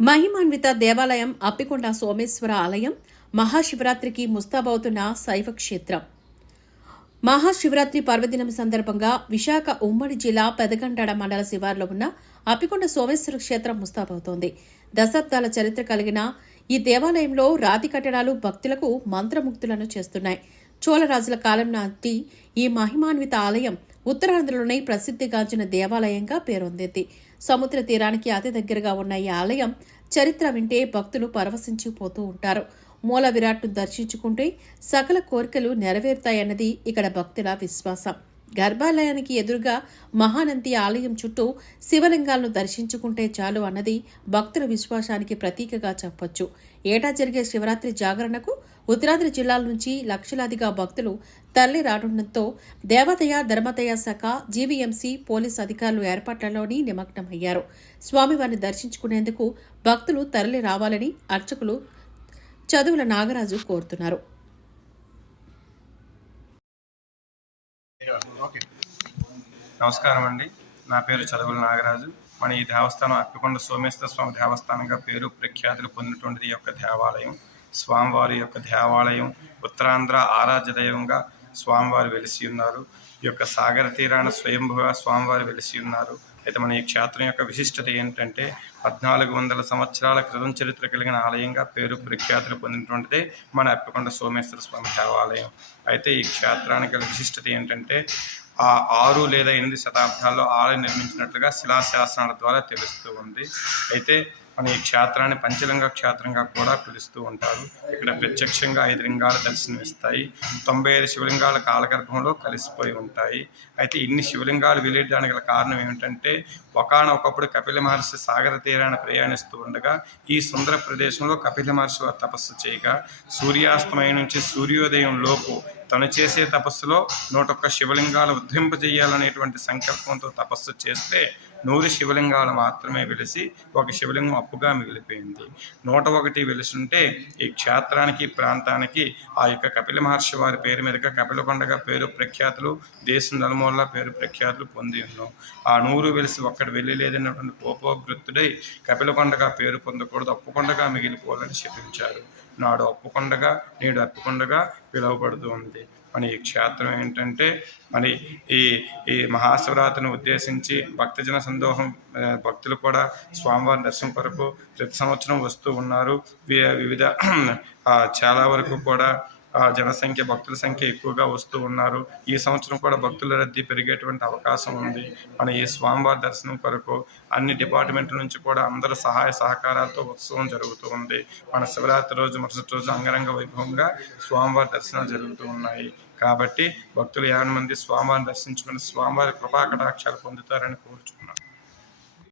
మహిమాన్విత దేవాలయం అప్పికొండ సోమేశ్వర ఆలయం మహాశివరాత్రికి ముస్తాబవుతున్న శైవ క్షేత్రం మహాశివరాత్రి పర్వదినం సందర్భంగా విశాఖ ఉమ్మడి జిల్లా పెదగంటాడ మండల శివారులో ఉన్న అప్పికొండ సోమేశ్వర క్షేత్రం ముస్తాబవుతోంది. దశాబ్దాల చరిత్ర కలిగిన ఈ దేవాలయంలో రాతి కట్టడాలు భక్తులకు మంత్రముగ్ధులను చేస్తున్నాయి. చోళరాజుల కాలం నాటి ఈ మహిమాన్విత ఆలయం ఉత్తరాంధ్రలోనే ప్రసిద్ధిగాంచిన దేవాలయంగా పేరొందింది. సముద్ర తీరానికి అతి దగ్గరగా ఉన్న ఈ ఆలయం చరిత్ర వింటే భక్తులు పరవశించిపోతూ ఉంటారు. మూల విరాట్ను దర్శించుకుంటే సకల కోరికలు నెరవేరుతాయన్నది ఇక్కడ భక్తుల విశ్వాసం. గర్భాలయానికి ఎదురుగా మహానంది ఆలయం చుట్టూ శివలింగాలను దర్శించుకుంటే చాలు అన్నది భక్తుల విశ్వాసానికి ప్రతీకగా చెప్పొచ్చు. ఏటా జరిగే శివరాత్రి జాగరణకు ఉత్తరాది జిల్లాల నుంచి లక్షలాదిగా భక్తులు తరలి రానుండటంతో దేవతయ ధర్మతయ శాఖ జీవీఎంసీ పోలీస్ అధికారులు ఏర్పాట్లలోని నిమగ్నమయ్యారు. స్వామివారిని దర్శించుకునేందుకు భక్తులు తరలి రావాలని అర్చకులు చదువుల నాగరాజు కోరుతున్నారు. నమస్కారం అండి. నా పేరు చదువుల నాగరాజు. మన ఈ దేవస్థానం అప్పికొండ సోమేశ్వర స్వామి దేవస్థానంగా పేరు ప్రఖ్యాతులు పొందినటువంటిది యొక్క దేవాలయం. స్వామివారి యొక్క దేవాలయం ఉత్తరాంధ్ర ఆరాధ్య దైవంగా స్వామివారు వెలిసి ఉన్నారు. ఈ యొక్క సాగర తీరాన స్వయంభుగా స్వామివారు వెలిసి ఉన్నారు. అయితే మన ఈ క్షేత్రం యొక్క విశిష్టత ఏంటంటే పద్నాలుగు వందల సంవత్సరాల క్రితం చరిత్ర కలిగిన ఆలయంగా పేరు ప్రఖ్యాతులు పొందినటువంటిది మన అప్పకొండ సోమేశ్వర స్వామి దేవాలయం. అయితే ఈ క్షేత్రానికి గల విశిష్టత ఏంటంటే ఆ ఆరు లేదా ఎనిమిది శతాబ్దాల్లో ఆలయం నిర్మించినట్లుగా శిలాశాసనాల ద్వారా తెలుస్తూ ఉంది. అయితే మన ఈ క్షేత్రాన్ని పంచలింగ క్షేత్రంగా కూడా పిలుస్తూ ఉంటారు. ఇక్కడ ప్రత్యక్షంగా ఐదు లింగాలు దర్శనమిస్తాయి. తొంభై ఐదు శివలింగాల కాలగర్భంలో కలిసిపోయి ఉంటాయి. అయితే ఇన్ని శివలింగాలు వెలియడానికి గల కారణం ఏమిటంటే ఒకనొకప్పుడు కపిల మహర్షి సాగర తీరాన్ని ప్రయాణిస్తూ ఉండగా ఈ సుందర ప్రదేశంలో కపిల మహర్షి వారు తపస్సు చేయగా సూర్యాస్తమయం నుంచి సూర్యోదయం లోపు తను చేసే తపస్సులో నూట ఒక్క శివలింగాలు ఉద్ధింపజేయాలనేటువంటి సంకల్పంతో తపస్సు చేస్తే నూరు శివలింగాలు మాత్రమే వెలిసి ఒక శివలింగం అప్పుగా మిగిలిపోయింది. నూట ఒకటి వెలిసుంటే ఈ క్షేత్రానికి ప్రాంతానికి ఆ యొక్క కపిల మహర్షి వారి పేరు మీదుగా కపిలకొండగా పేరు ప్రఖ్యాతులు దేశం నలుమూలలా పేరు ప్రఖ్యాతులు పొంది ఉన్నాం. ఆ నూరు వెలిసి ఒక్కడు వెళ్ళలేదన్నటువంటి కోపోగ్రత్తుడై కపిలకొండగా పేరు పొందకూడదు అప్పుకొండగా మిగిలిపోవాలని శపించారు. నాడు అప్పుకొండగా నేడు అప్పుకొండగా పిలువబడుతూ ఉంది. మన ఈ క్షేత్రం ఏంటంటే మరి ఈ ఈ మహాశివరాత్రిని ఉద్దేశించి భక్తజన సందోహం భక్తులు కూడా స్వామివారి దర్శనం కొరకు ప్రతి సంవత్సరం వస్తూ ఉన్నారు. వివిధ చాలా వరకు కూడా జనసంఖ్య భక్తుల సంఖ్య ఎక్కువగా వస్తూ ఉన్నారు. ఈ సంవత్సరం కూడా భక్తుల రద్దీ పెరిగేటువంటి అవకాశం ఉంది. మన ఈ స్వామివారి దర్శనం కొరకు అన్ని డిపార్ట్మెంట్ల నుంచి కూడా అందరూ సహాయ సహకారాలతో ఉత్సవం జరుగుతూ ఉంది. మన శివరాత్రి రోజు మరుసటి రోజు అంగరంగ వైభవంగా స్వామివారి దర్శనాలు జరుగుతూ ఉన్నాయి. కాబట్టి భక్తులు యాభై మంది స్వామివారిని దర్శించుకుని స్వామివారి కృపా కటాక్షాలు పొందుతారని కోరుచుకున్నాను